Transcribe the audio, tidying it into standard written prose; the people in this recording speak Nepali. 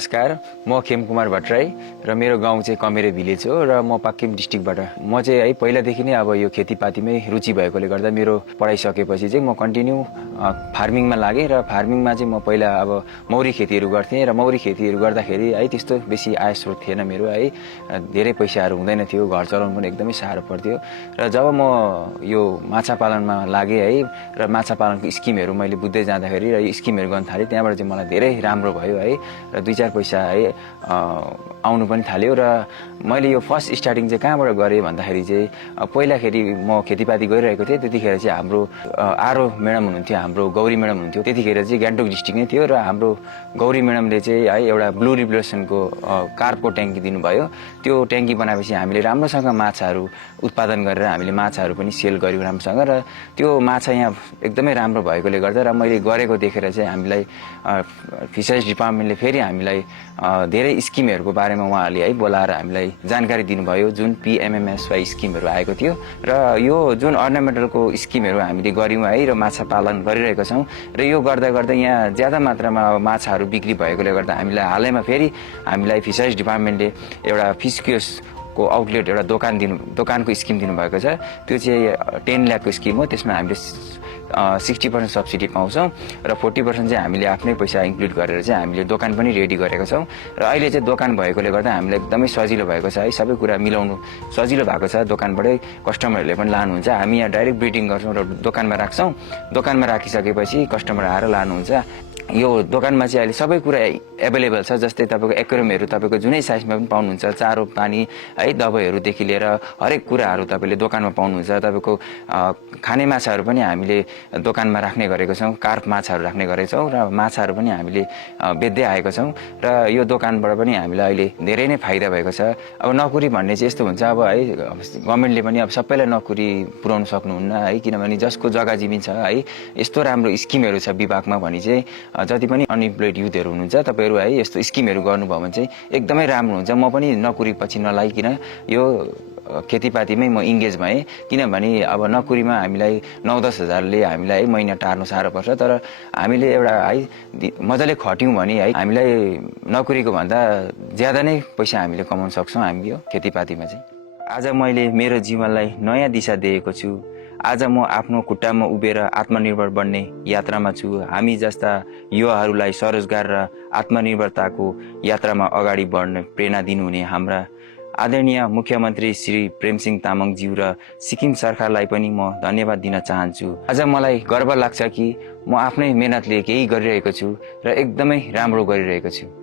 नमस्कार, म खेम कुमार भट्टराई र मेरो गाउँ चाहिँ कमेरे भिलेज हो र म पाक्किम डिस्ट्रिक्टबाट। म चाहिँ है पहिलादेखि नै अब यो खेतीपातीमै रुचि भएकोले गर्दा मेरो पढाइ सकेपछि चाहिँ म कन्टिन्यू फार्मिङमा लागेँ र फार्मिङमा चाहिँ म पहिला अब मौरी खेतीहरू गर्थेँ र मौरी खेतीहरू गर्दाखेरि है त्यस्तो बेसी आय स्रोत थिएन मेरो है, धेरै पैसाहरू हुँदैन थियो, घर चलाउनु पनि एकदमै साह्रो पर्थ्यो। र जब म यो माछा पालनमा लागेँ है र माछा पालनको स्किमहरू मैले बुझ्दै जाँदाखेरि र यो स्किमहरू गर्न थालेँ, त्यहाँबाट चाहिँ मलाई धेरै राम्रो भयो है र 2-4 पैसा है आउनु पनि थाल्यो। र मैले यो फर्स्ट स्टार्टिङ चाहिँ कहाँबाट गरेँ भन्दाखेरि चाहिँ पहिलाखेरि म खेतीपाती गरिरहेको थिएँ, त्यतिखेर चाहिँ हाम्रो आरो म्याडम हुनुहुन्थ्यो, हाम्रो गौरी म्याडम हुनुहुन्थ्यो, त्यतिखेर चाहिँ गान्तोक डिस्ट्रिक्ट नै थियो र हाम्रो गौरी म्याडमले चाहिँ है एउटा ब्लू रिभोल्युसनको कार्पको ट्याङ्की दिनुभयो। त्यो ट्याङ्की बनाएपछि हामीले राम्रोसँग माछाहरू उत्पादन गरेर हामीले माछाहरू पनि सेल गऱ्यौँ राम्रोसँग र त्यो माछा यहाँ एकदमै राम्रो भएकोले गर्दा र मैले गरेको देखेर चाहिँ हामीलाई फिसरिज डिपार्टमेन्टले फेरि हामीलाई धेरै स्किमहरूको बारेमा उहाँहरूले है बोलाएर हामीलाई जानकारी दिनुभयो, जुन PMMSY स्किमहरू आएको थियो र यो जुन अर्नामेन्टलको स्किमहरू हामीले गऱ्यौँ है र माछा पालन गरिरहेका छौँ र यो गर्दा गर्दा यहाँ ज्यादा मात्रामा माछाहरू बिक्री भएकोले गर्दा हामीलाई हालैमा फेरि हामीलाई फिसरिज डिपार्टमेन्टले एउटा फिस कियोस्कको आउटलेट एउटा दोकानको स्किम दिनुभएको छ। त्यो चाहिँ 10 लाखको स्किम हो। त्यसमा हामीले 60% सब्सिडी पाउँछौँ र 40% चाहिँ हामीले आफ्नै पैसा इन्क्लुड गरेर चाहिँ हामीले दोकान पनि रेडी गरेका छौँ र अहिले चाहिँ दोकान भएकोले गर्दा हामीलाई एकदमै सजिलो भएको छ है, सबै कुरा मिलाउनु सजिलो भएको छ। दोकानबाटै कस्टमरहरूले पनि लानुहुन्छ, हामी यहाँ डाइरेक्ट ब्रिडिङ गर्छौँ र दोकानमा राख्छौँ। दोकानमा राखिसकेपछि कस्टमर आएर लानुहुन्छ। यो दोकानमा चाहिँ अहिले सबै कुरा एभाइलेबल छ, जस्तै तपाईँको एक्वेरियमहरू तपाईँको जुनै साइजमा पनि पाउनुहुन्छ, चारो पानी है दबाईहरूदेखि लिएर हरेक कुराहरू तपाईँले दोकानमा पाउनुहुन्छ। तपाईँको खाने माछाहरू पनि हामीले दोकानमा राख्ने गरेको छौँ, कार्प माछाहरू राख्ने गरेको छौँ र माछाहरू पनि हामीले बेच्दै आएको छौँ र यो दोकानबाट पनि हामीलाई अहिले धेरै नै फाइदा भएको छ। अब नोकरी भन्ने चाहिँ यस्तो हुन्छ अब है, गभर्मेन्टले पनि अब सबैलाई नोकरी पुर्याउनु सक्नुहुन्न है, किनभने जसको जग्गा जमिन छ है, यस्तो राम्रो स्किमहरू छ विभागमा भने चाहिँ जति पनि अनइम्प्लोइड युथहरू हुनुहुन्छ तपाईँहरू है यस्तो स्किमहरू गर्नुभयो भने चाहिँ एकदमै राम्रो हुन्छ। म पनि नोकरी पछि नलागिकन यो खेतीपातीमै म इङ्गेज भएँ, किनभने अब नोकरीमा हामीलाई 9-10 हजारले हामीलाई है महिना टार्नु साह्रो पर्छ, तर हामीले एउटा है मजाले खट्यौँ भने है हामीलाई नोकरीको भन्दा ज्यादा नै पैसा हामीले कमाउन सक्छौँ हामी यो खेतीपातीमा चाहिँ। आज मैले मेरो जीवनलाई नयाँ दिशा दिएको छु। आज म आफ्नो खुट्टामा उभिएर आत्मनिर्भर बन्ने यात्रामा छु। हामी जस्ता युवाहरूलाई स्वरोजगार र आत्मनिर्भरताको यात्रामा अगाडि बढ्ने प्रेरणा दिनुहुने हाम्रा आदरणीय मुख्यमन्त्री श्री प्रेमसिंह तामाङज्यू र सिक्किम सरकारलाई पनि म धन्यवाद दिन चाहन्छु। आज मलाई गर्व लाग्छ कि म आफ्नै मेहनतले केही गरिरहेको छु र एकदमै राम्रो गरिरहेको छु।